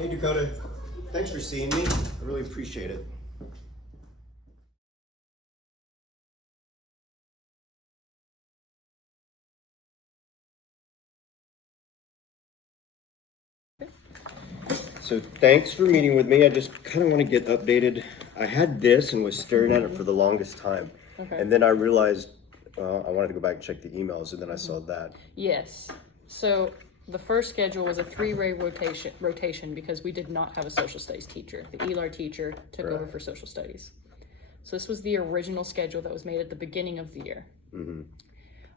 Hey Dakota, thanks for seeing me. I really appreciate it. So thanks for meeting with me. I just kind of want to get updated. I had this and was staring at it for the longest time. Okay. And then I realized I wanted to go back and check the emails, and then I saw that. Yes. So the first schedule was a three-way rotation because we did not have a social studies teacher. The ELAR teacher took over for social studies. So this was the original schedule that was made at the beginning of the year. Mm-hmm.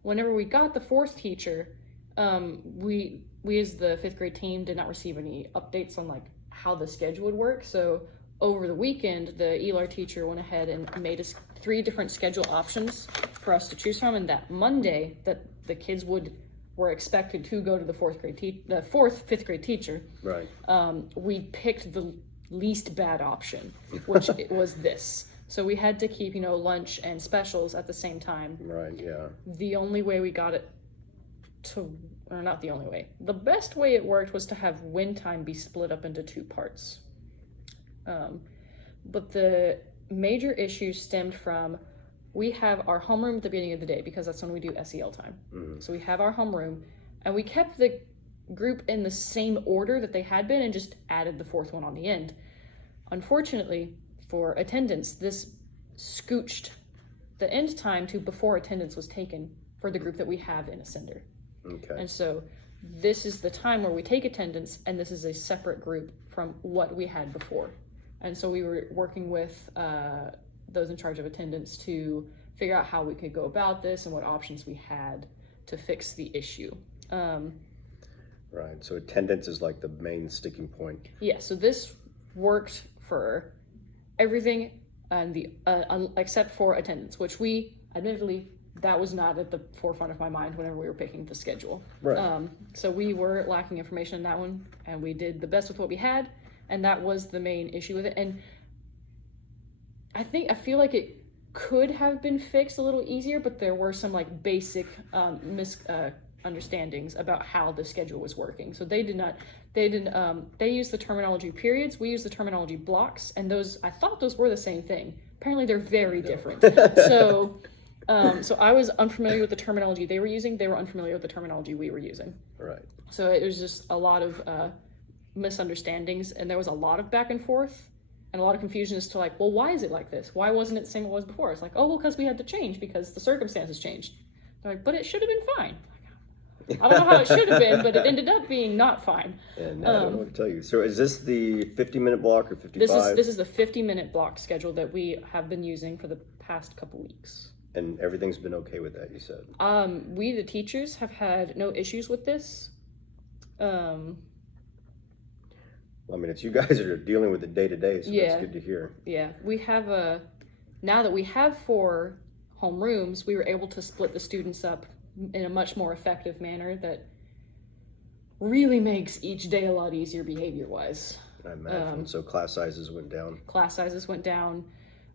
Whenever we got the fourth teacher, we as the fifth grade team did not receive any updates on like how the schedule would work. So over the weekend, the ELAR teacher went ahead and made us 3 different schedule options for us to choose from. And that Monday, that the kids were expected to go to the fifth grade teacher. Right. We picked the least bad option, which it was this. So we had to keep, lunch and specials at the same time. Right. Yeah. The only way we got it or not the only way. The best way it worked was to have win time be split up into 2 parts. But the major issue stemmed from, we have our homeroom at the beginning of the day because that's when we do SEL time. Mm-hmm. So we have our homeroom, and we kept the group in the same order that they had been and just added the 4th one on the end. Unfortunately, for attendance, this scooched the end time to before attendance was taken for the group that we have in Ascender. Okay. And so this is the time where we take attendance, and this is a separate group from what we had before. And so we were working with those in charge of attendance to figure out how we could go about this and what options we had to fix the issue. Right, so attendance is like the main sticking point. Yeah, so this worked for everything and except for attendance, which we admittedly, that was not at the forefront of my mind whenever we were picking the schedule. Right. So we were lacking information on that one, and we did the best with what we had, and that was the main issue with it. And I feel like it could have been fixed a little easier, but there were some like basic misunderstandings about how the schedule was working. So they used the terminology periods, we used the terminology blocks, and I thought those were the same thing. Apparently they're very different. So I was unfamiliar with the terminology they were using. They were unfamiliar with the terminology we were using. Right. So it was just a lot of misunderstandings, and there was a lot of back and forth and a lot of confusion as to like, well, why is it like this? Why wasn't it the same it was before? It's like, oh, well, because we had to change because the circumstances changed. They're like, but it should have been fine. I don't know how it should have been, but it ended up being not fine. And I don't know what to tell you. So is this the 50-minute block or 55? This is the 50-minute block schedule that we have been using for the past couple weeks. And everything's been okay with that, you said? We, the teachers, have had no issues with this. I mean, it's you guys that are dealing with it day to day, so that's good to hear. Yeah, we have now that we have 4 homerooms, we were able to split the students up in a much more effective manner that really makes each day a lot easier behavior-wise. I imagine. So class sizes went down. Class sizes went down.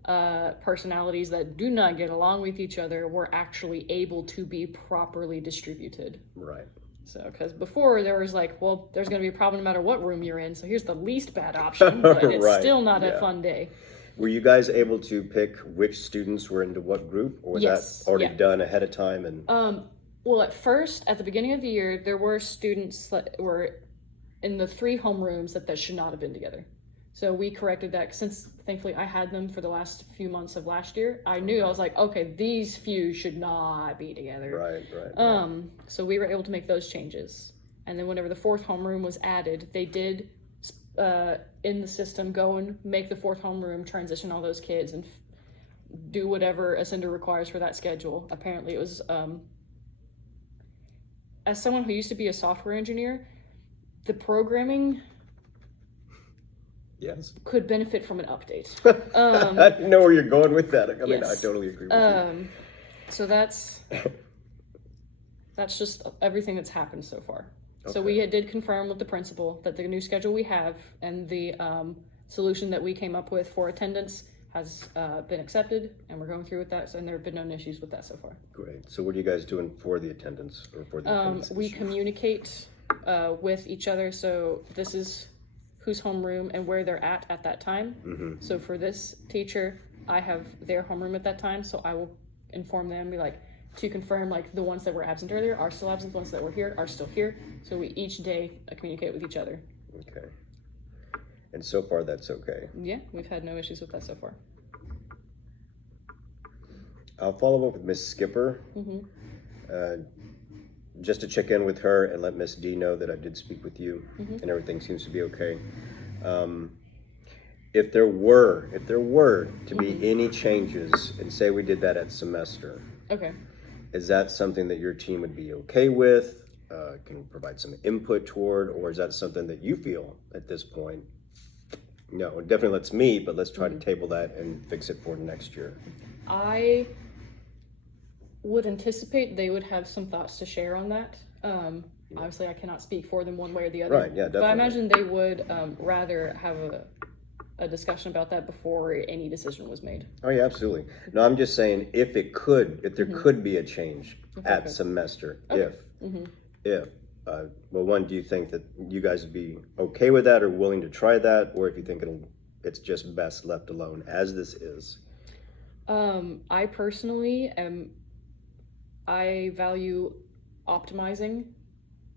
Personalities that do not get along with each other were actually able to be properly distributed. Right. So, because before there was like, well, there's going to be a problem no matter what room you're in, so here's the least bad option, but it's Right. still not a fun day. Were you guys able to pick which students were into what group, or was that already done ahead of time? And well, at first, at the beginning of the year, there were students that were in the 3 homerooms that should not have been together. So we corrected that since thankfully I had them for the last few months of last year. I knew, I was like, okay, these few should not be together. Right. So we were able to make those changes. And then whenever the 4th homeroom was added, they did in the system go and make the 4th homeroom, transition all those kids and do whatever Ascender requires for that schedule. Apparently it was, as someone who used to be a software engineer, the programming could benefit from an update. I know where you're going with that. I mean, I totally agree with you. So that's just everything that's happened so far. Okay. So we did confirm with the principal that the new schedule we have and the solution that we came up with for attendance has been accepted, and we're going through with that, and there have been no issues with that so far. Great. So what are you guys doing for the attendance, or for the attendance we issue? communicate with each other. So this is whose homeroom and where they're at that time. So for this teacher, I have their homeroom at that time, so I will inform them, be like, to confirm, like, the ones that were absent earlier are still absent, the ones that were here are still here. So we each day communicate with each other. Okay. And so far, that's okay. Yeah, we've had no issues with that so far. I'll follow up with Miss Skipper, just to check in with her and let Miss D know that I did speak with you and everything seems to be okay. If there were to be any changes, and say we did that at semester, Okay. is that something that your team would be okay with? Can provide some input toward, or is that something that you feel at this point? No, definitely let's meet, but let's try to table that and fix it for next year. I would anticipate they would have some thoughts to share on that. Obviously, I cannot speak for them one way or the other. Right, yeah, definitely. But I imagine they would rather have a discussion about that before any decision was made. Oh yeah, absolutely. No, I'm just saying if there could be a change at semester, if, well, one, do you think that you guys would be okay with that or willing to try that, or if you think it's just best left alone as this is? I personally I value optimizing.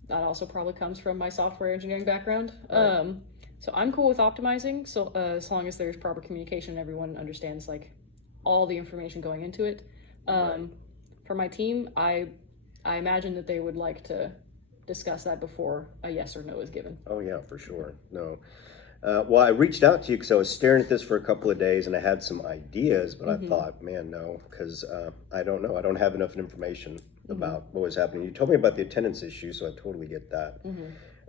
That also probably comes from my software engineering background. Right. So I'm cool with optimizing, so as long as there's proper communication and everyone understands like all the information going into it. For my team, I imagine that they would like to discuss that before a yes or no is given. Oh yeah, for sure. No. Well, I reached out to you because I was staring at this for a couple of days and I had some ideas, but I thought, man, no, because I don't know. I don't have enough information about what was happening. You told me about the attendance issue, so I totally get that.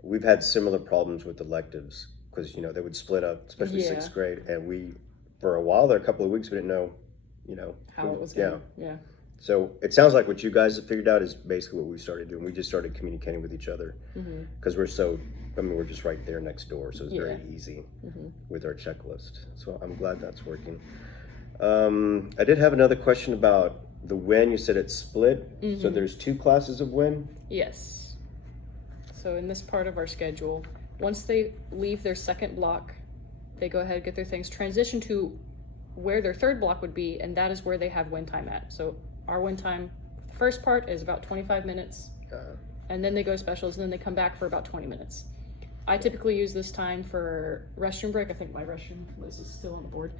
We've had similar problems with electives because, they would split up, especially sixth grade. And we, for a while there, a couple of weeks, we didn't know, how it was going. Yeah. So it sounds like what you guys have figured out is basically what we started doing. We just started communicating with each other because we're just right there next door. So it's very easy with our checklist. So I'm glad that's working. I did have another question about the WIN. You said it's split. So there's 2 classes of WIN? Yes. So in this part of our schedule, once they leave their second block, they go ahead, get their things, transition to where their third block would be, and that is where they have WIN time at. So our WIN time, the first part is about 25 minutes, and then they go to specials, and then they come back for about 20 minutes. I typically use this time for restroom break. I think my restroom list is still on the board.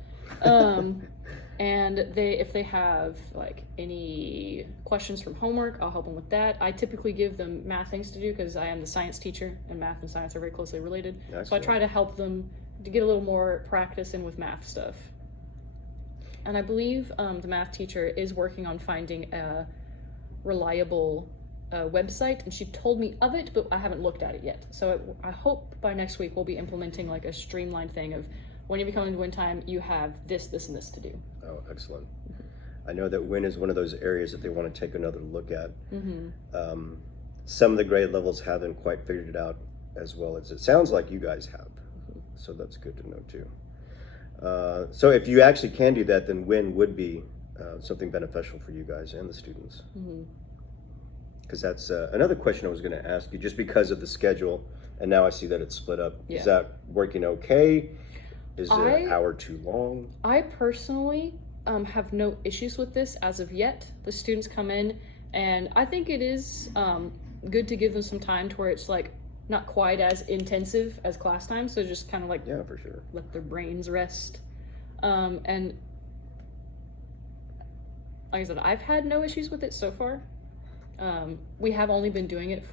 And if they have like any questions from homework, I'll help them with that. I typically give them math things to do because I am the science teacher, and math and science are very closely related. Excellent. So I try to help them to get a little more practice in with math stuff. And I believe the math teacher is working on finding a reliable website, and she told me of it, but I haven't looked at it yet. So I hope by next week we'll be implementing like a streamlined thing of when you become into WIN time, you have this, this, and this to do. Oh, excellent. I know that WIN is one of those areas that they want to take another look at. Some of the grade levels haven't quite figured it out as well as it sounds like you guys have. So that's good to know too. So if you actually can do that, then WIN would be something beneficial for you guys and the students. Because that's another question I was going to ask you, just because of the schedule, and now I see that it's split up. Is that working okay? Is it an hour too long? I personally have no issues with this as of yet. The students come in, and I think it is good to give them some time to where it's like not quite as intensive as class time, so just kind of like for sure let their brains rest. And like I said, I've had no issues with it so far. We have only been doing it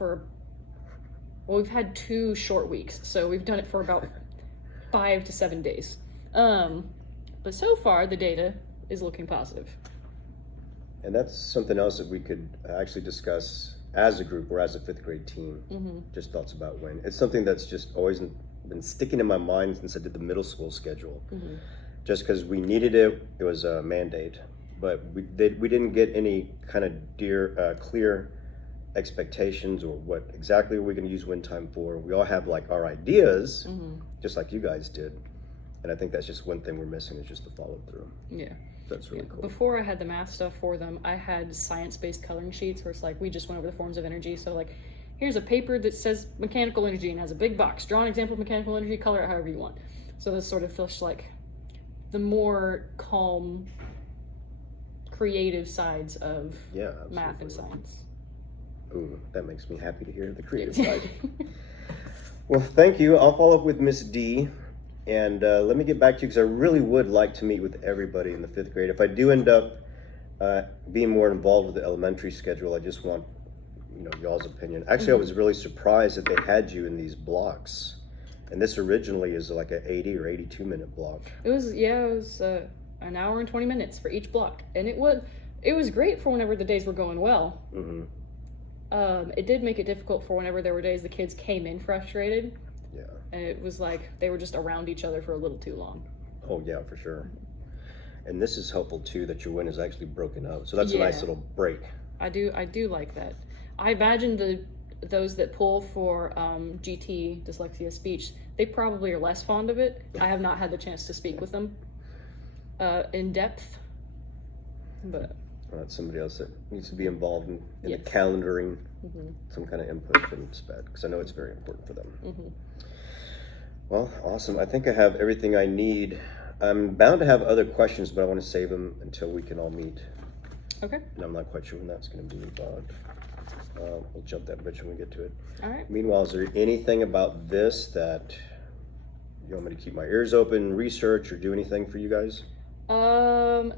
we've had 2 short weeks, so we've done it for about 5 to 7 days. But so far the data is looking positive. And that's something else that we could actually discuss as a group or as a 5th grade team. Just thoughts about WIN. It's something that's just always been sticking in my mind since I did the middle school schedule. Just because we needed it, it was a mandate, but we didn't get any kind of clear expectations or what exactly are we going to use WIN time for. We all have like our ideas, just like you guys did, and I think that's just one thing we're missing is just the follow through. That's really cool. Before I had the math stuff for them, I had science-based coloring sheets where it's like we just went over the forms of energy. So like here's a paper that says mechanical energy and has a big box. Draw an example of mechanical energy, color it however you want. So this sort of feels like the more calm, creative sides of math and science. Ooh, that makes me happy to hear the creative side. Well, thank you. I'll follow up with Miss D. And let me get back to you because I really would like to meet with everybody in the 5th grade. If I do end up being more involved with the elementary schedule, I just want y'all's opinion. Actually, I was really surprised that they had you in these blocks. And this originally is like an 80 or 82 minute block. It was an hour and 20 minutes for each block. And it was great for whenever the days were going well. Mm-hmm. It did make it difficult for whenever there were days the kids came in frustrated. Yeah. And it was like they were just around each other for a little too long. Oh yeah, for sure. And this is helpful too that your win is actually broken up. So that's a nice little break. I do like that. I imagine those that pull for GT, dyslexia speech, they probably are less fond of it. I have not had the chance to speak with them in depth, but that's somebody else that needs to be involved in the calendaring, some kind of input from SPED, because I know it's very important for them. Well, awesome. I think I have everything I need. I'm bound to have other questions, but I want to save them until we can all meet. Okay. And I'm not quite sure when that's going to be, but we'll jump that bridge when we get to it. All right. Meanwhile, is there anything about this that you want me to keep my ears open, research, or do anything for you guys?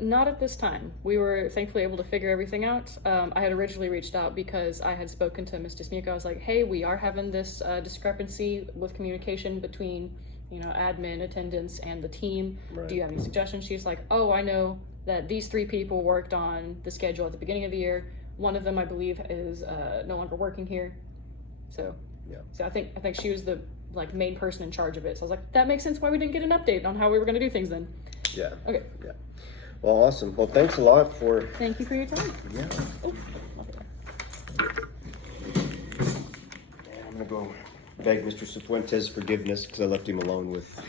Not at this time. We were thankfully able to figure everything out. I had originally reached out because I had spoken to Ms. Dismuke. I was like, hey, we are having this discrepancy with communication between, admin, attendance, and the team. Right. Do you have any suggestions? She's like, oh, I know that these 3 people worked on the schedule at the beginning of the year. One of them, I believe, is no longer working here. So, So I think she was the main person in charge of it. So I was like, that makes sense why we didn't get an update on how we were going to do things then. Yeah. Okay. Yeah. Well, awesome. Well, thanks a lot for... Thank you for your time. Yeah. Oh, I'm going to go beg Mr. Cifuentes forgiveness because I left him alone with...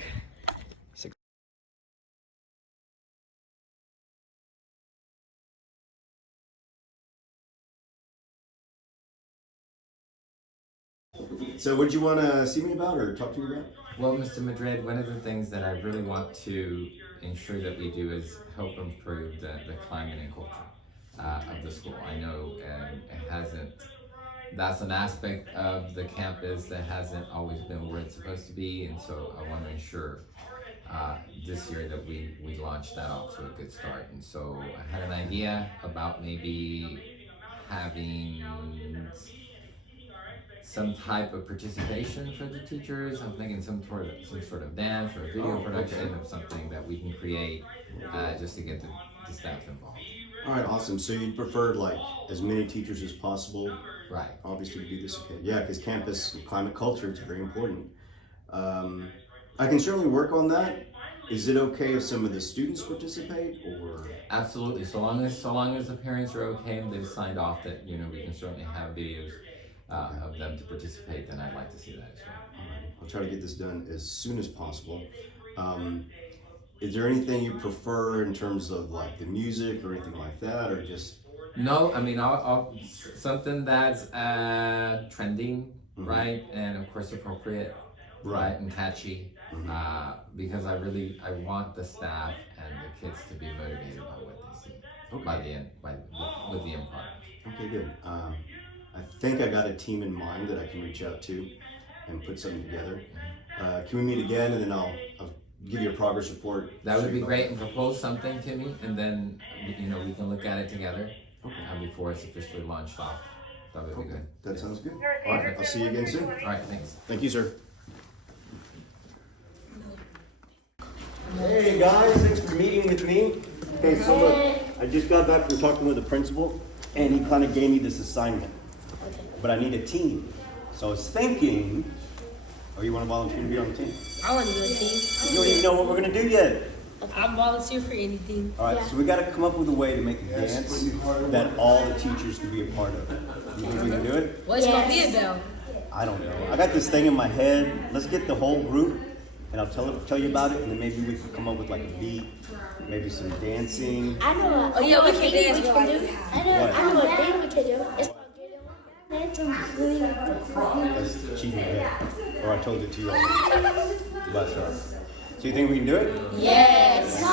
So what did you want to see me about or talk to me about? Well, Mr. Madrid, one of the things that I really want to ensure that we do is help improve the climate and culture of the school. I know it hasn't, that's an aspect of the campus that hasn't always been where it's supposed to be, and so I want to ensure this year that we launch that off to a good start. And so I had an idea about maybe having some type of participation for the teachers. I'm thinking some sort of dance or video production of something that we can create just to get the staff involved. All right, awesome. So you'd prefer as many teachers as possible, right? Obviously to do this, okay? Yeah, because campus climate culture is very important. I can certainly work on that. Is it okay if some of the students participate, or? Absolutely. So long as the parents are okay and they've signed off that we can certainly have videos of them to participate, then I'd like to see that as well. All right. I'll try to get this done as soon as possible. Is there anything you prefer in terms of the music or anything like that, or just? No, I mean, I'll something that's trending, right, and of course appropriate, right, and catchy, because I want the staff and the kids to be motivated by what they see by the end, with the end product. Okay, good. I think I got a team in mind that I can reach out to and put something together. Can we meet again, and then I'll give you a progress report? That would be great, and propose something to me, and then we can look at it together before it's officially launched off. That would be good. That sounds good. All right, I'll see you again soon. All right, thanks. Thank you, sir. Hey guys, thanks for meeting with me. Okay, so look, I just got back from talking with the principal, and he kind of gave me this assignment. But I need a team. So I was thinking, you want to volunteer to be on the team? I want to do a team. You don't even know what we're going to do yet. I'll volunteer for anything. All right, so we got to come up with a way to make a dance that all the teachers can be a part of. You think we can do it? What's going to be about? I don't know. I got this thing in my head. Let's get the whole group, and I'll tell you about it, and then maybe we can come up with a beat, maybe some dancing. I know. Oh yeah, we can dance. I know a thing we can do. It's called Get It On That's cheating ahead. Or I told it to you already. Last time. So you think we can do it? Yes.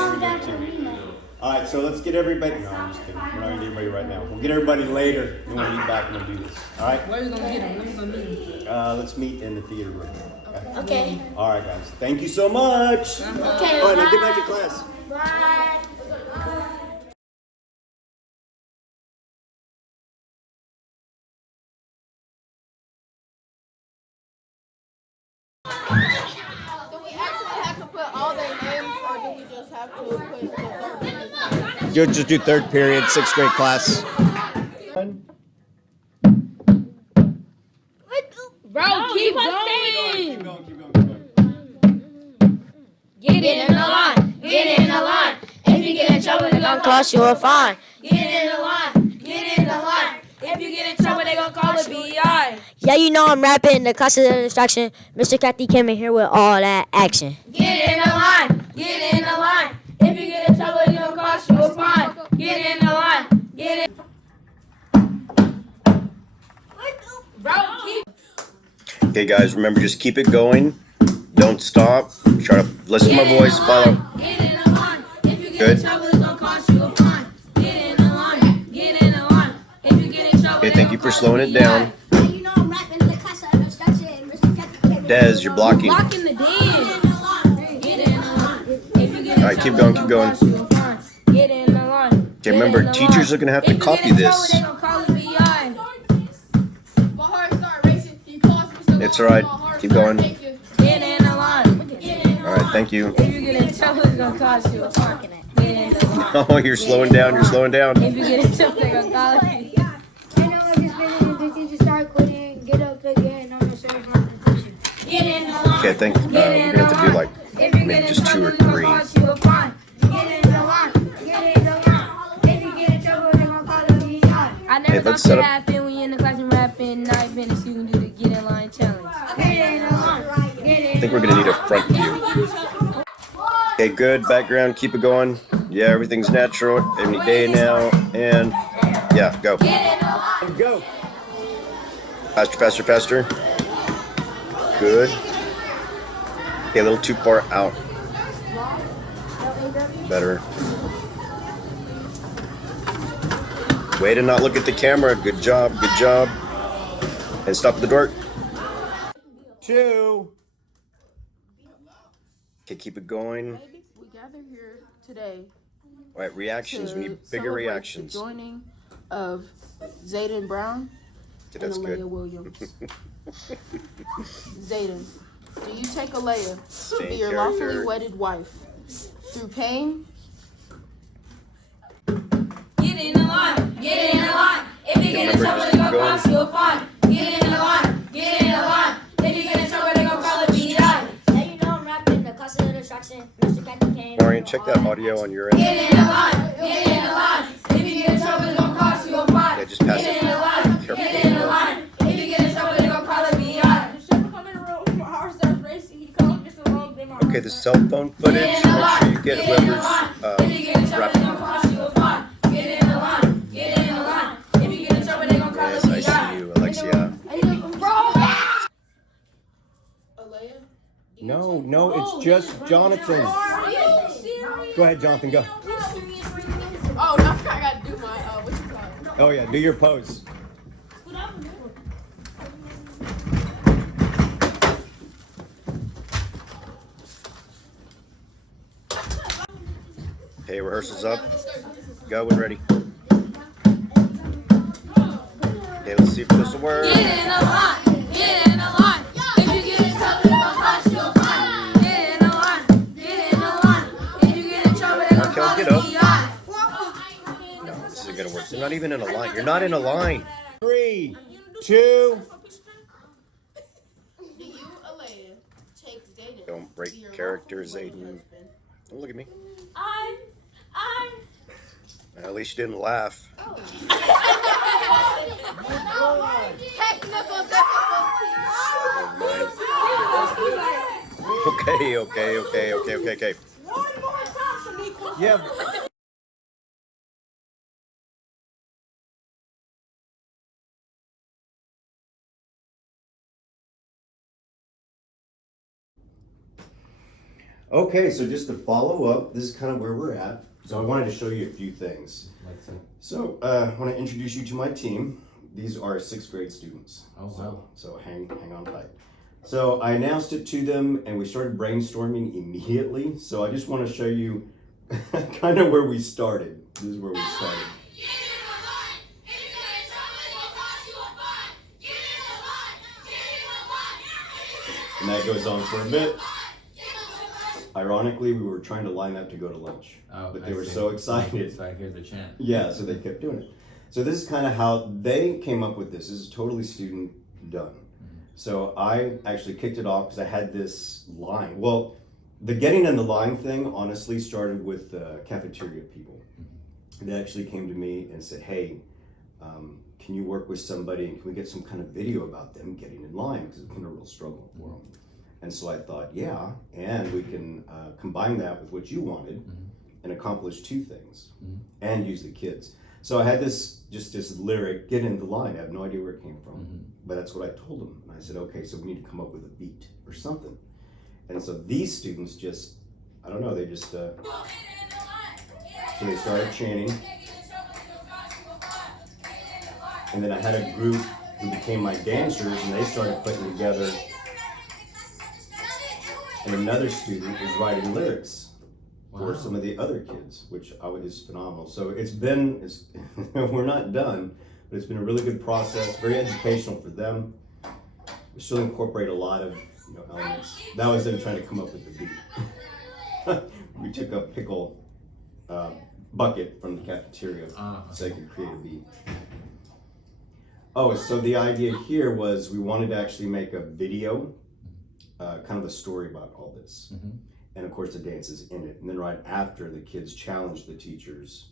Alright, so let's get everybody. No, I'm just kidding. We're not gonna get everybody right now. We'll get everybody later. Then we'll be back and we'll do this. Alright? Where are we gonna get him? Where are we gonna meet him? Let's meet in the theater room. Okay. Alright, guys. Thank you so much. Okay. Alright, now get back to class. Bye. Do we actually have to put all their names, or do we just have to put the third name? You'll just do third period, 6th grade class. Bro, keep going. Keep going. Get in the line. Get in the line. If you get in trouble, they're gonna cost you a fine. Get in the line. Get in the line. If you get in trouble, they gonna call it BI. Yeah, you know I'm rapping. The cost of the distraction. Mr. Kathy came in here with all that action. Get in the line. Get in the line. If you get in trouble, they gonna cost you a fine. Get in the line. Get in. Bro, keep. Okay, guys, remember, just keep it going. Don't stop. Try to listen to my voice. Follow. Get in the line. If you get Good. in trouble, it's gonna cost you a fine. Get in the line. Get in the line. If you get in trouble, Okay, thank you for slowing it down. You know I'm rapping. The cost of the distraction. Mr. Kathy came in. Des, you're blocking. blocking the dance. Get in the line. If you get in All right, keep going, keep going. trouble, it's gonna cost you a fine. Get in the line. Okay, remember, teachers are going to have to copy this. They gonna call it BI. My heart started racing. He paused me so It's long, alright. my heart Keep started going. shaking. Get in the line. Get in the All right, thank you. If you get in trouble, it's gonna cost you a fine. Get in the line. Oh, you're slowing down. You're slowing down. If you get in trouble, they gonna call it BI. I know I just finished and the teacher started quitting. Get up again. I'm gonna serve my position. Get in the line. Okay, I think we're going to have to do like If you maybe get in just 2 trouble, or it's gonna 3. cost you a fine. Get in the line. Get in the line. If you get in trouble, they're gonna call it BI. I never Hey, thought let's set that up- happened when you in the classroom rapping 9 minutes. You can do the get in line challenge. Get in the line. Get in I think we're going to need a front view. Okay, good. Background. Keep it going. Yeah, everything's natural. Any day now. And yeah, go. Go. Faster, faster, faster. Good. Okay, a little too far out. Better. Way to not look at the camera. Good job, good job. And stop at the door. 2. Okay, keep it going. We gather here today All right, reactions. We to need bigger celebrate reactions. the joining of Zayden Brown Okay, and that's Alea good. Williams. Zayden, do you take Alea to Same be your character. lawfully wedded wife through pain, Get in the line. Get in the line. If you get in Remember, trouble, just they keep gonna going. cost you a fine. Get in the line. Get in the line. If you get in trouble, they gonna call it BI. Yeah, you know I'm rapping. The cost of the distraction. Mr. Kathy came in. Marion, check that audio on your end. Get in the line. Get in the line. If you get in trouble, it's gonna cost you a fine. Yeah, just pass Get it. in the line. Careful. Get in the line. If you get in trouble, they gonna call it BI. Okay, the cell phone footage. Make sure you get whoever's If you get in trouble, they gonna cost you a fine. Get in the line. Get in the line. If you get in trouble, they gonna call Yes, it I BI. see you, Alexia. Alea? No, it's just Jonathan. Go ahead, Jonathan, go. Oh, no, I gotta do my, what you call it? Oh, yeah, do your pose. Okay, rehearsal's up. Go, we're ready. Okay, let's see if this will work. Get in the line. Get in the line. If you get in trouble, they gonna cost you a fine. Get in the line. Get in the line. If you get in trouble, they gonna Raquel, call get it up. BI. No, this isn't gonna work. You're not even in a line. You're not in a line. 3, 2. Do you, Alea, take Zayden? Don't to break be your characters, lawfully wedded Aiden. husband? Don't look at me. I'm. At least you didn't laugh. Technical difficulties. Okay. Yeah. Okay, so just to follow up, this is kind of where we're at. So I wanted to show you a few things. Let's see. So I want to introduce you to my team. These are 6th grade students. Oh, wow. So hang on tight. So I announced it to them and we started brainstorming immediately. So I just want to show you kind of where we started. This is where we started. And that goes on for a bit. Ironically, we were trying to line up to go to lunch, but they were so excited. So I hear the chant. Yeah, so they kept doing it. So this is kind of how they came up with this. This is totally student done. So I actually kicked it off because I had this line. Well, the getting in the line thing honestly started with the cafeteria people. They actually came to me and said, hey, can you work with somebody and can we get some kind of video about them getting in line? Because it's been a real struggle for them. And so I thought, yeah, and we can combine that with what you wanted and accomplish 2 things and use the kids. So I had this lyric, get in the line. I have no idea where it came from, but that's what I told them. And I said, okay, so we need to come up with a beat or something. And so these students just, I don't know, they just, so they started chanting. And then I had a group who became my dancers and they started putting together, and another student was writing lyrics for some of the other kids, which is phenomenal. So we're not done, but it's been a really good process, very educational for them. We still incorporate a lot of elements. That was them trying to come up with the beat. We took a pickle bucket from the cafeteria so they could create a beat. Oh, so the idea here was we wanted to actually make a video, kind of a story about all this. And of course the dance is in it. And then right after, the kids challenge the teachers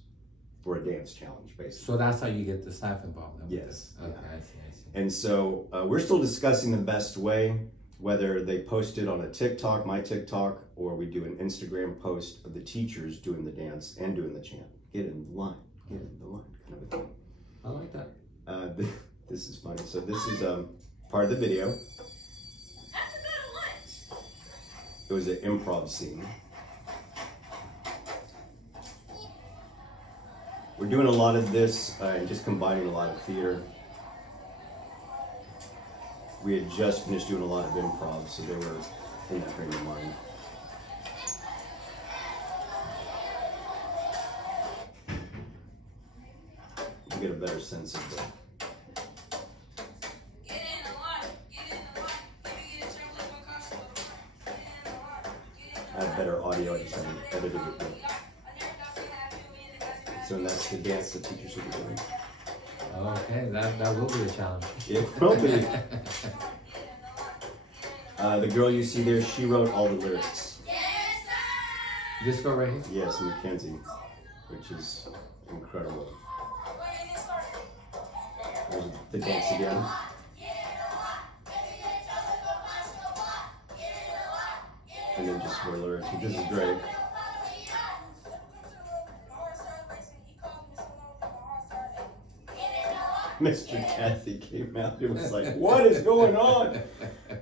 for a dance challenge, basically. So that's how you get the staff involved? Yes. Okay, I see. And so we're still discussing the best way, whether they post it on a TikTok, my TikTok, or we do an Instagram post of the teachers doing the dance and doing the chant. Get in the line, get in the line, kind of a thing. I like that. This is funny. So this is part of the video. It was an improv scene. We're doing a lot of this and just combining a lot of theater. We had just finished doing a lot of improv, so they were in that frame of mind. You get a better sense of the I have better audio, I just haven't edited it yet. So that's the dance the teachers will be doing. Okay, that will be a challenge. It will be. The girl you see there, she wrote all the lyrics. This girl right here? Yes, Mackenzie, which is incredible. There's the dance again. And then just more lyrics, which is great. Mr. Kathy came out, it was like, what is going on?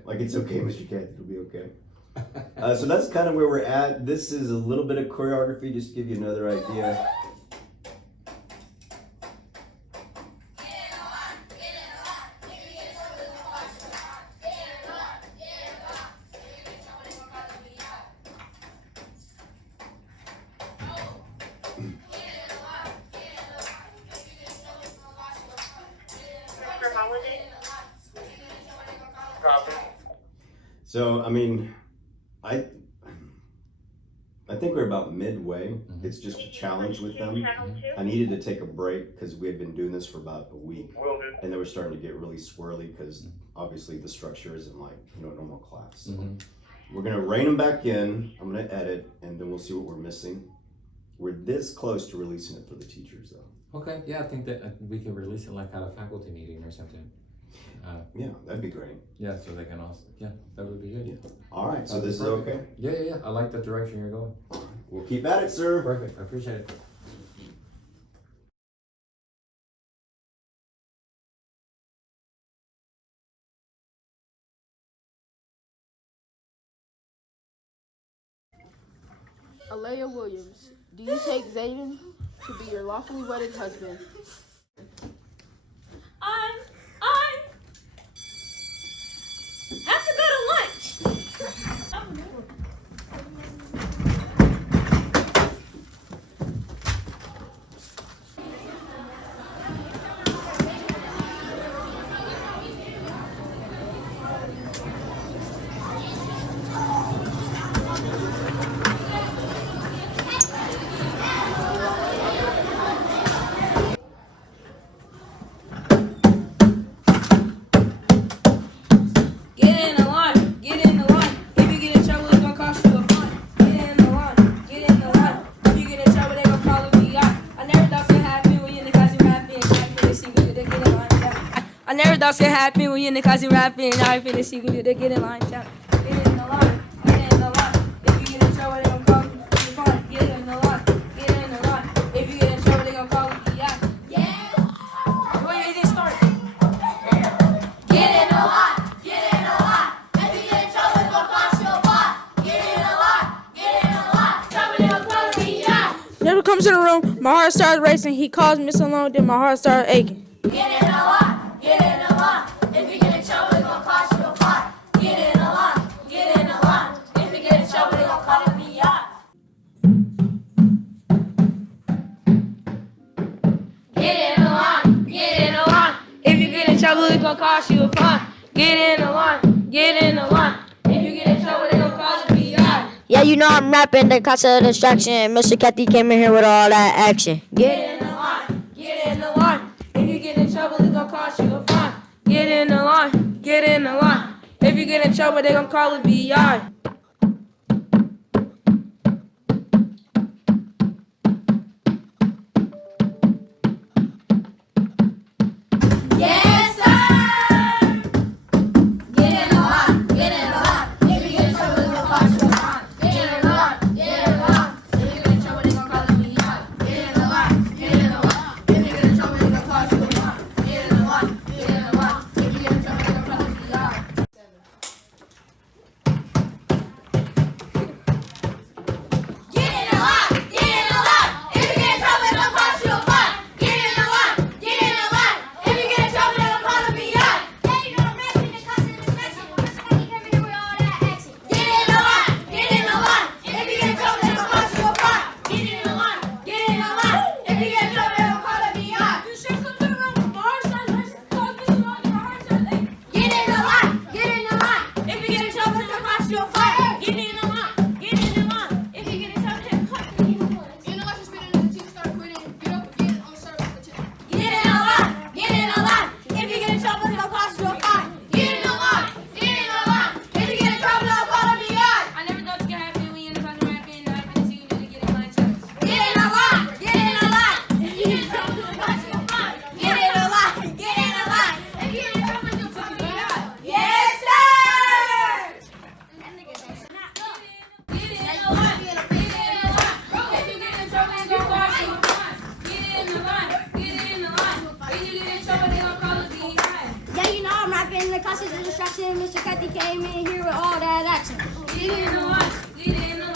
Like, it's okay, Mr. Kathy, it'll be okay. So that's kind of where we're at. This is a little bit of choreography, just to give you another idea. So, I mean, I think we're about midway. It's just a challenge with them. I needed to take a break because we had been doing this for about a week. And they were starting to get really swirly because obviously the structure isn't like, normal class. So we're gonna rein them back in. I'm gonna edit and then we'll see what we're missing. We're this close to releasing it for the teachers though. Okay, yeah, I think that we can release it like at a faculty meeting or something. Yeah, that'd be great. Yeah, so they can also, that would be good. Yeah. All right, so this is okay? Yeah, I like the direction you're going. We'll keep at it, sir. Perfect, I appreciate it. Alea Williams, do you take Zayden to be your lawfully wedded husband? I have to go to lunch. Get in the line. Get in the line. If you get in trouble, it's gonna cost you a fine. Get in the line. Get in the line. If you get in trouble, they gonna call it BI. I never thought it happened when you in the class you rapping. Now you finna see who they get in line. I never thought it happened when you in the class you rapping. Now you finna see who they get in line. Get in the line. Get in the line. If you get in trouble, they gonna call you fine. Get in the line. Get in the line. If you get in trouble, they gonna call it BI. Yeah. Wait, it didn't start. Get in the line. Get in the line. If you get in trouble, it's gonna cost you a fine. Get in the line. Get in the line. Trouble, they gonna call it BI. Never comes in the room. My heart starts racing. He calls me so long, then my heart starts aching. Get in the line. Get in the line. If you get in trouble, it's gonna cost you a fine. Get in the line. Get in the line. If you get in trouble, they gonna call it BI. Get in the line. Get in the line. If you get in trouble, it's gonna cost you a fine. Get in the line. Get in the line. If you get in trouble, they gonna call it BI. Yeah, you know I'm rapping the cause of distraction. Mr. Cathy came in here with all that action. Get in the line. Get in the line. If you get in trouble, it's gonna cost you a fine. Get in the line. Get in the line. If you get in trouble, they gonna call it BI. Yes, sir. Get in the line. Get in the line. If you get in trouble, it's gonna cost you a fine. Get in the line. Get in the line. If you get in trouble, they gonna call it BI. Get in the line. Get in the line. If you get in trouble, they gonna cost you a fine. Get in the line. Get in the line. If you get in trouble, they gonna call it BI. Get in the line. Get in the line. If you get in trouble, it's gonna cost you a fine. Get in the line. Get in the line. If you get in trouble, they gonna call it BI. Yeah, you know I'm rapping the cuss in the section. Mr. Cathy came in here with all that action. Get in the line. Get in the line. If you get in trouble, they gonna cost you a fine. Get in the line. Get in the line. If you get in trouble, they gonna call it BI. You should come to the room. My heart starts racing. Call me so long, my heart starts aching. Get in the line. Get in the line. If you get in trouble, it's gonna cost you a fine. Get in the line. Get in the line. If you get in trouble, it's gonna cost you a fine. You know what? Just been in the team, start quitting, get up again on service for chill. Get in the line. Get in the line. If you get in trouble, it's gonna cost you a fine. Get in the line. Get in the line. If you get in trouble, they'll call it BI. I never thought this could happen when you're in the classroom rapping. Now I'm gonna see you need to get in line too. Get in the line. Get in the line. If you get in trouble, they'll cost you a fine. Get in the line. Get in the line. If you get in trouble, they'll call it BI. Yes, sir. Get in the line. Get in the line. If you get in trouble, it's gonna cost you a fine. Get in the line. Get in the line. If you get in trouble, they gonna call it BI. Yeah, you know I'm rapping the cause of distraction. Mr. Cathy came in here with all that action. Get in the line. Get in the line.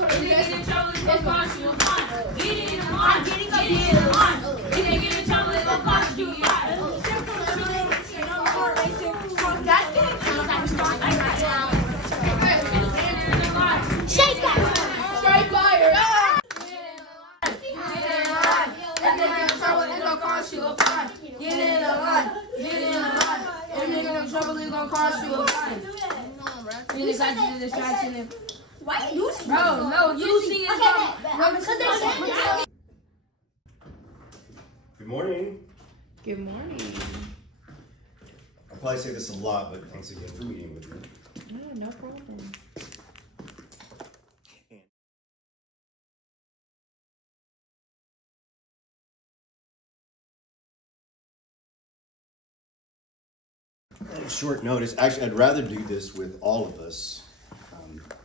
If you get in trouble, it's gonna cost you a fine. Get in the line. Get in the line. If you get in trouble, it's gonna cost you a fine. Shake that! Straight fire! Get in the line. If they get in trouble, it's gonna cost you a fine. Get in the line. Get in the line. If they get in trouble, it's gonna cost you a fine. You decide to do the distraction. Why you sing? Bro, no, you sing it. Good morning. Good morning. I'll probably say this a lot, but thanks again for meeting with me. No problem. At short notice, actually, I'd rather do this with all of us.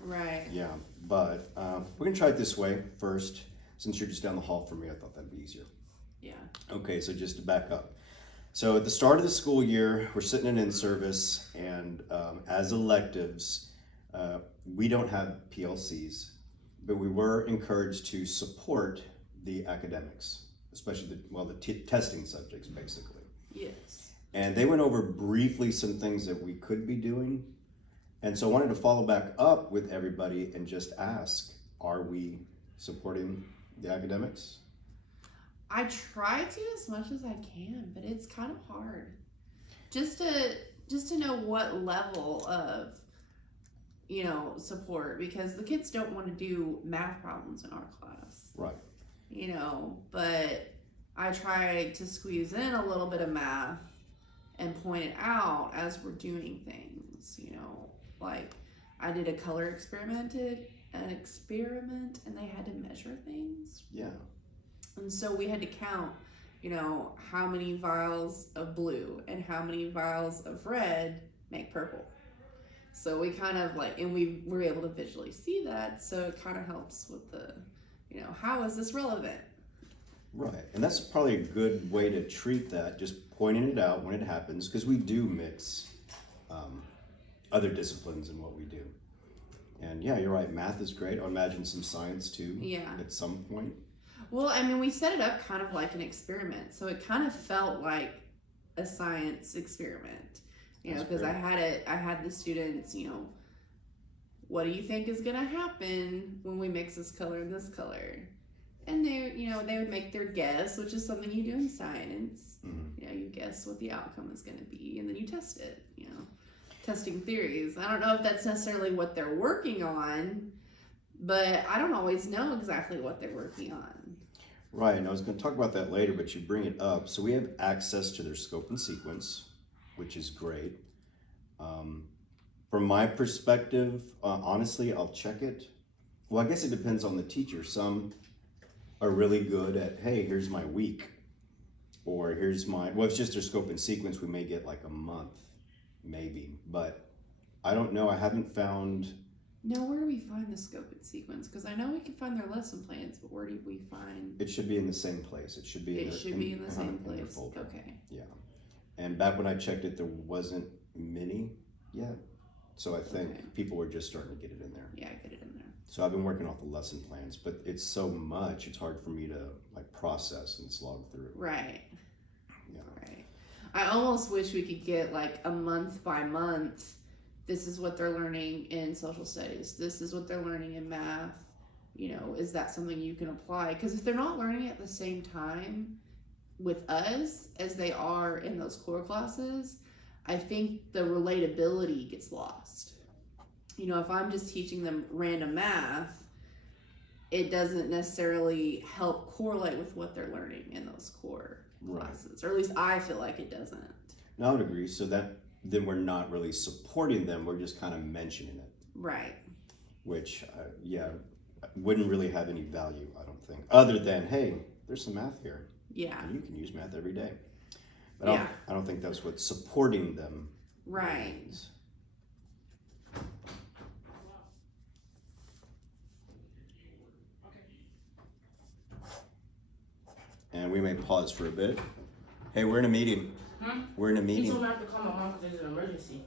Right. Yeah, but we're gonna try it this way first. Since you're just down the hall from me, I thought that'd be easier. Yeah. Okay, so just to back up. So at the start of the school year, we're sitting in service, and as electives, we don't have PLCs. but we were encouraged to support the academics, especially the testing subjects, basically. Yes. And they went over briefly some things that we could be doing. And so I wanted to follow back up with everybody and just ask, are we supporting the academics? I try to as much as I can, but it's kind of hard. Just to know what level of, support, because the kids don't want to do math problems in our class. Right. But I try to squeeze in a little bit of math and point it out as we're doing things, like I did a color experiment and they had to measure things. Yeah. And so we had to count, how many vials of blue and how many vials of red make purple. So we kind of and we were able to visually see that. So it kind of helps with the, how is this relevant? Right. And that's probably a good way to treat that, just pointing it out when it happens, because we do mix other disciplines in what we do. And yeah, you're right. Math is great. I imagine some science too. Yeah. At some point. Well, we set it up kind of like an experiment. So it kind of felt like a science experiment, because I had the students, what do you think is going to happen when we mix this color and this color? And they would make their guess, which is something you do in science. Mm-hmm. You guess what the outcome is going to be, and then you test it, testing theories. I don't know if that's necessarily what they're working on, but I don't always know exactly what they're working on. Right, and I was going to talk about that later, but you bring it up. So we have access to their scope and sequence, which is great. From my perspective, honestly, I'll check it. Well, I guess it depends on the teacher. Some are really good at, hey, here's my week, or here's it's just their scope and sequence. We may get like a month, maybe, but I don't know. I haven't found. No, where do we find the scope and sequence? Because I know we can find their lesson plans, but where do we find? It should be in the same place. It should be. In the same place. In folder. Okay. Yeah, and back when I checked it, there wasn't many yet, so I think people were just starting to get it in there. Yeah, get it in there. So I've been working off the lesson plans, but it's so much, it's hard for me to process and slog through. Right. Yeah. Right. I almost wish we could get a month by month. This is what they're learning in social studies. This is what they're learning in math. Is that something you can apply? Because if they're not learning at the same time with us as they are in those core classes, I think the relatability gets lost. If I'm just teaching them random math, it doesn't necessarily help correlate with what they're learning in those core classes, or at least I feel like it doesn't. No, I would agree. So then we're not really supporting them. We're just kind of mentioning it. Right. Which, wouldn't really have any value, I don't think, other than, hey, there's some math here. Yeah. And you can use math every day. But I don't think that's what supporting them means. And we may pause for a bit. Hey, we're in a meeting. We're in a meeting. He told me I have to call my mom because there's an emergency.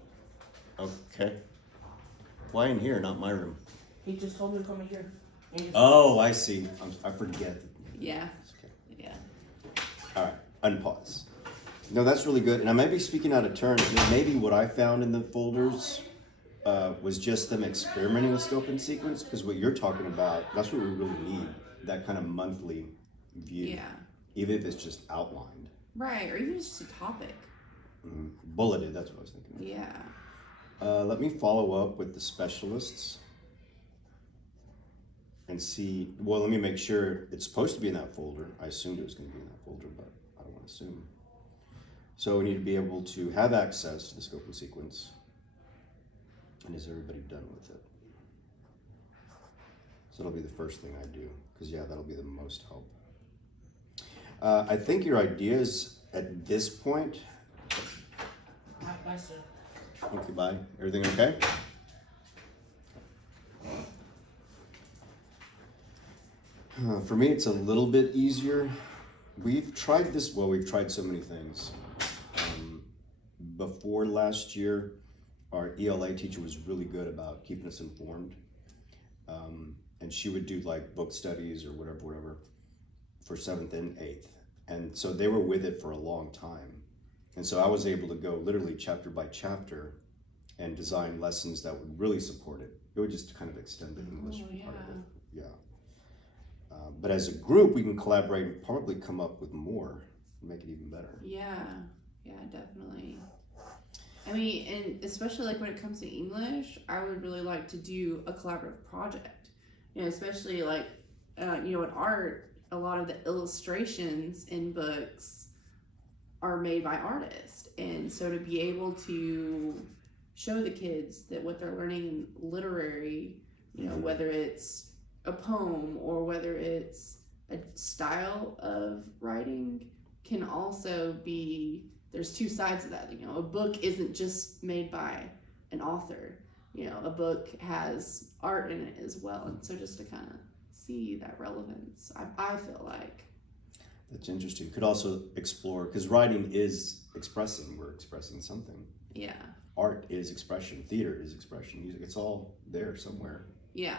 Okay. Why in here, not my room? He just told me to come in here. Oh, I see. I forget. Yeah. Okay. Yeah. All right, unpause. No, that's really good. And I might be speaking out of turn. Maybe what I found in the folders was just them experimenting with scope and sequence, because what you're talking about, that's what we really need, that kind of monthly view. Yeah. Even if it's just outlined. Right, or even just a topic. Bulleted, that's what I was thinking of. Yeah. Let me follow up with the specialists and see, well, let me make sure it's supposed to be in that folder. I assumed it was going to be in that folder, but I don't want to assume. So we need to be able to have access to the scope and sequence. And is everybody done with it? So that'll be the first thing I do, because that'll be the most help. I think your ideas at this point. Bye, sir. Okay, bye. Everything okay? For me, it's a little bit easier. We've tried this, we've tried so many things. Before last year, our ELA teacher was really good about keeping us informed. and she would do like book studies or whatever for 7th and 8th. And so they were with it for a long time. And so I was able to go literally chapter by chapter and design lessons that would really support it. It would just kind of extend the English part of it. Yeah. But as a group, we can collaborate and probably come up with more, make it even better. Yeah, definitely. I mean, and especially like when it comes to English, I would really like to do a collaborative project. You know, especially like, in art, a lot of the illustrations in books are made by artists. And so to be able to show the kids that what they're learning in literary, whether it's a poem or whether it's a style of writing, can also be, there's two sides of that. A book isn't just made by an author. A book has art in it as well. And so just to kind of see that relevance, I feel like. That's interesting. Could also explore, because writing is expressing, we're expressing something. Yeah. Art is expression, theater is expression, music, it's all there somewhere. Yeah.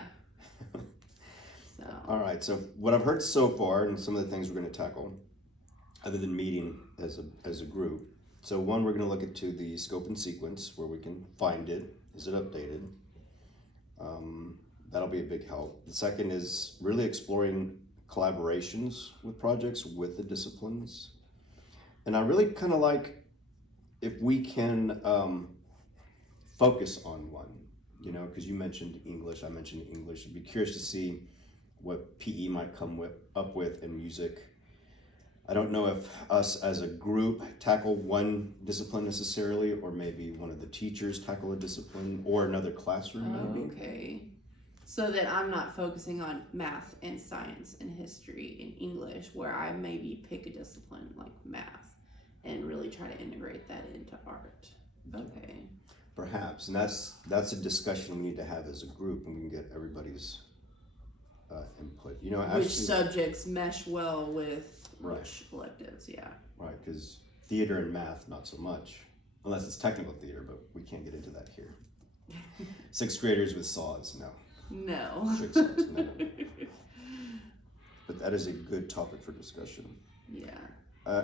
All right, so what I've heard so far and some of the things we're going to tackle, other than meeting as a group. So one, we're going to look into the scope and sequence, where we can find it. Is it updated? That'll be a big help. The second is really exploring collaborations with projects with the disciplines. And I really kind of like if we can focus on one, because you mentioned English, I mentioned English. I'd be curious to see what PE might come up with in music. I don't know if us as a group tackle one discipline necessarily, or maybe one of the teachers tackle a discipline, or another classroom maybe. Okay. So that I'm not focusing on math and science and history and English, where I maybe pick a discipline like math and really try to integrate that into art. Okay. Perhaps, and that's a discussion we need to have as a group, and we can get everybody's input. Actually, which subjects mesh well with which electives, yeah. Right, because theater and math, not so much, unless it's technical theater, but we can't get into that here. 6th graders with saws, no. No. Strict saws, no. But that is a good topic for discussion. Yeah.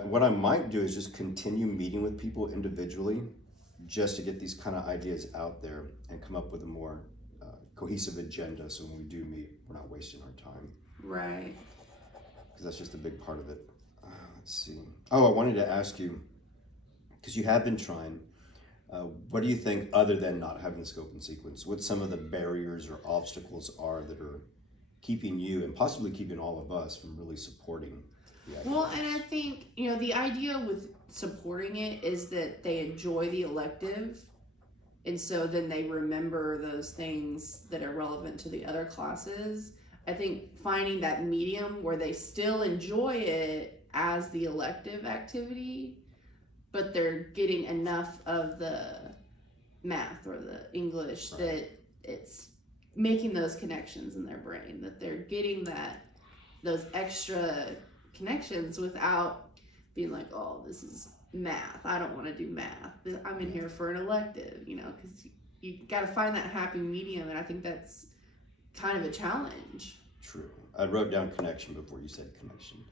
What I might do is just continue meeting with people individually, just to get these kind of ideas out there and come up with a more cohesive agenda, so when we do meet, we're not wasting our time. Right. Because that's just a big part of it. Let's see. Oh, I wanted to ask you, because you have been trying, what do you think, other than not having the scope and sequence, what some of the barriers or obstacles are that are keeping you and possibly keeping all of us from really supporting the ideas? Well, and I think, the idea with supporting it is that they enjoy the elective, and so then they remember those things that are relevant to the other classes. I think finding that medium where they still enjoy it as the elective activity, but they're getting enough of the math or the English that it's making those connections in their brain, that they're getting those extra connections without being like, oh, this is math, I don't want to do math, I'm in here for an elective, because you got to find that happy medium, and I think that's kind of a challenge. True. I wrote down connection before you said connection.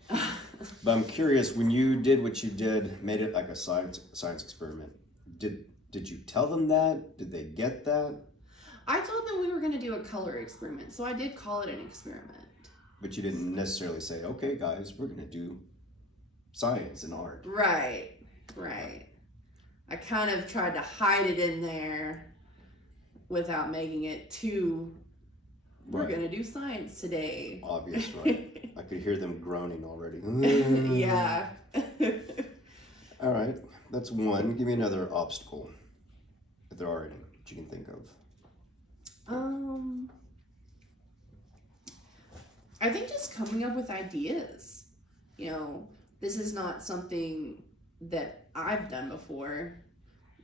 But I'm curious, when you did what you did, made it like a science experiment, did you tell them that? Did they get that? I told them we were going to do a color experiment, so I did call it an experiment. But you didn't necessarily say, okay guys, we're going to do science and art. Right. I kind of tried to hide it in there without making it too, we're going to do science today. Obvious, right? I could hear them groaning already. Yeah. All right, that's one. Give me another obstacle, if there are any, that you can think of. I think just coming up with ideas. This is not something that I've done before.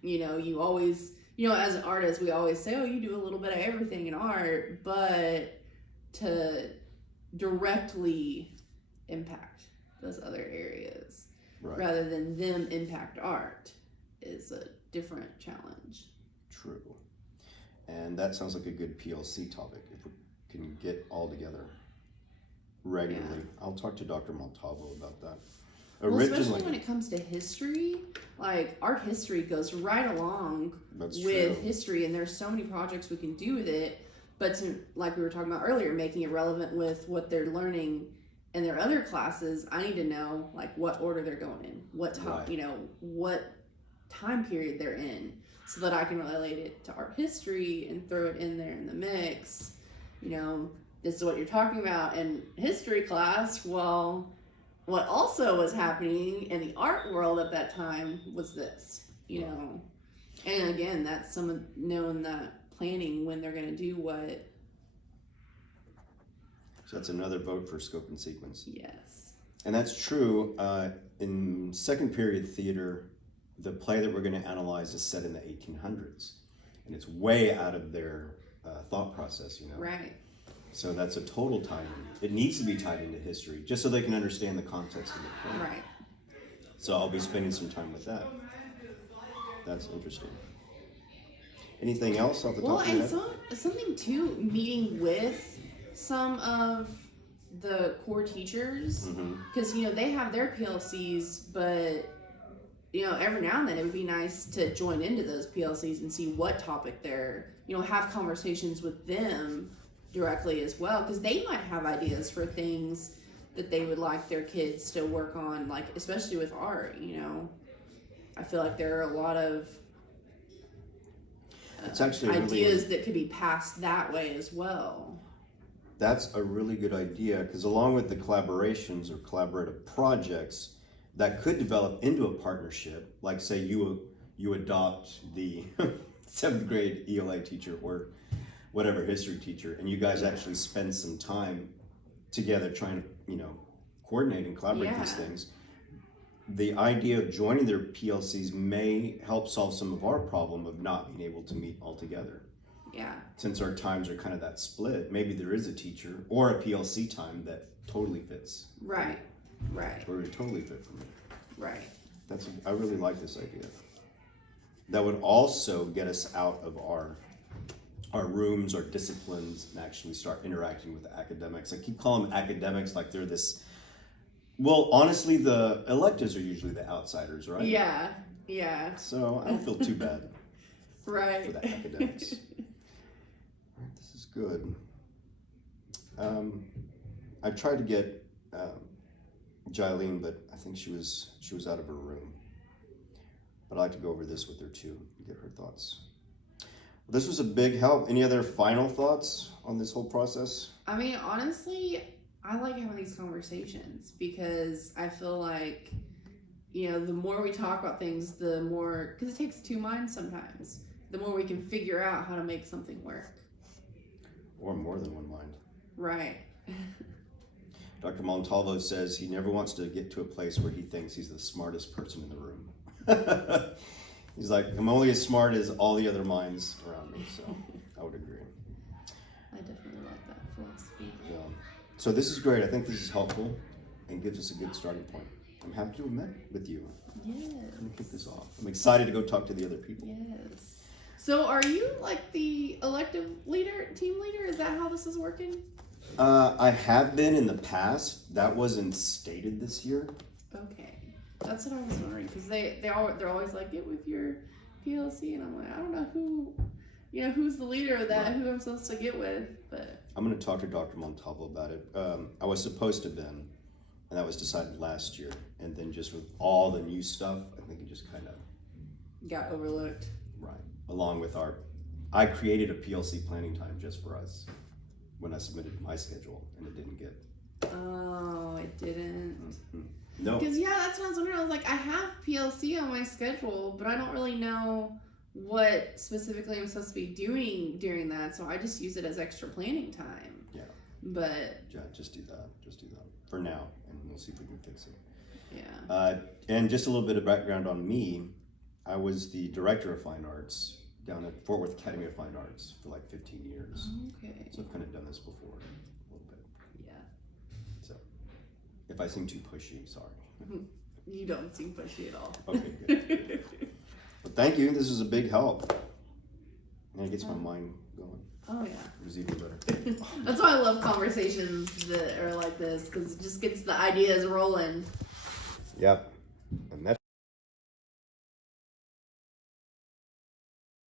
You always, as an artist, we always say, oh, you do a little bit of everything in art, but to directly impact those other areas rather than them impact art is a different challenge. True. And that sounds like a good PLC topic. If we're can get all together regularly. I'll talk to Dr. Montalvo about that. Well, especially when it comes to history, like art history goes right along with history, and there's so many projects we can do with it. But to, like we were talking about earlier, making it relevant with what they're learning in their other classes, I need to know like what order they're going in, what time, you know, what time period they're in, so that I can relate it to art history and throw it in there in the mix. You know, this is what you're talking about in history class. Well, what also was happening in the art world at that time was this, you know. And again, that's someone knowing that planning when they're going to do what. So that's another vote for scope and sequence. Yes. And that's true. In second period theater, the play that we're going to analyze is set in the 1800s. And it's way out of their thought process, you know. Right. So that's a total tie-in. It needs to be tied into history, just so they can understand the context of the play. Right. So I'll be spending some time with that. That's interesting. Anything else off the top of your head? Well, and something too, meeting with some of the core teachers, because you know they have their PLCs, but you know every now and then it would be nice to join into those PLCs and see what topic they're, you know, have conversations with them directly as well, because they might have ideas for things that they would like their kids to work on, like especially with art. You know, I feel like there are a lot of it's actually ideas that could be passed that way as well. That's a really good idea, because along with the collaborations or collaborative projects that could develop into a partnership, like say you adopt the 7th grade ELA teacher or whatever history teacher, and you guys actually spend some time together trying to, you know, coordinate and collaborate these things. The idea of joining their PLCs may help solve some of our problem of not being able to meet all together. Yeah. Since our times are kind of that split, maybe there is a teacher or a PLC time that totally fits. Right. Right. Or would totally fit for me. Right. I really like this idea. That would also get us out of our rooms, our disciplines, and actually start interacting with the academics. I keep calling them academics like they're this. Well, honestly, the electives are usually the outsiders, right? Yeah. Yeah. So I don't feel too bad. Right. For the academics. All right, this is good. I tried to get Jilene, but I think she was out of her room. But I'd like to go over this with her too and get her thoughts. Well, this was a big help. Any other final thoughts on this whole process? I mean, honestly, I like having these conversations because I feel like, you know, the more we talk about things, the more, because it takes two minds sometimes, the more we can figure out how to make something work. Or more than one mind. Right. Dr. Montalvo says he never wants to get to a place where he thinks he's the smartest person in the room. He's like, I'm only as smart as all the other minds around me, so I would agree. I definitely like that philosophy. Yeah. So this is great. I think this is helpful and gives us a good starting point. I'm happy to have met with you. Yes. Let me kick this off. I'm excited to go talk to the other people. Yes. So are you like the elective leader, team leader? Is that how this is working? I have been in the past. That wasn't stated this year. Okay. That's what I was wondering, because they're always like, get with your PLC, and I'm like, I don't know who, you know, who's the leader of that, who I'm supposed to get with, but. I'm going to talk to Dr. Montalvo about it. I was supposed to have been, and that was decided last year, and then just with all the new stuff, I think it just kind of got overlooked. Right. Along with I created a PLC planning time just for us when I submitted my schedule, and it didn't get. Oh, it didn't. Mm-hmm. No. Because that's what I was wondering. I was like, I have PLC on my schedule, but I don't really know what specifically I'm supposed to be doing during that, so I just use it as extra planning time. Yeah. But yeah, just do that for now, and we'll see if we can fix it. Yeah. And just a little bit of background on me. I was the director of fine arts down at Fort Worth Academy of Fine Arts for like 15 years. Okay. So I've kind of done this before a little bit. Yeah. So if I seem too pushy, sorry. You don't seem pushy at all. Okay, good. Well, thank you. This is a big help. And it gets my mind going. Oh yeah. It was even better. That's why I love conversations that are like this, because it just gets the ideas rolling. Yep.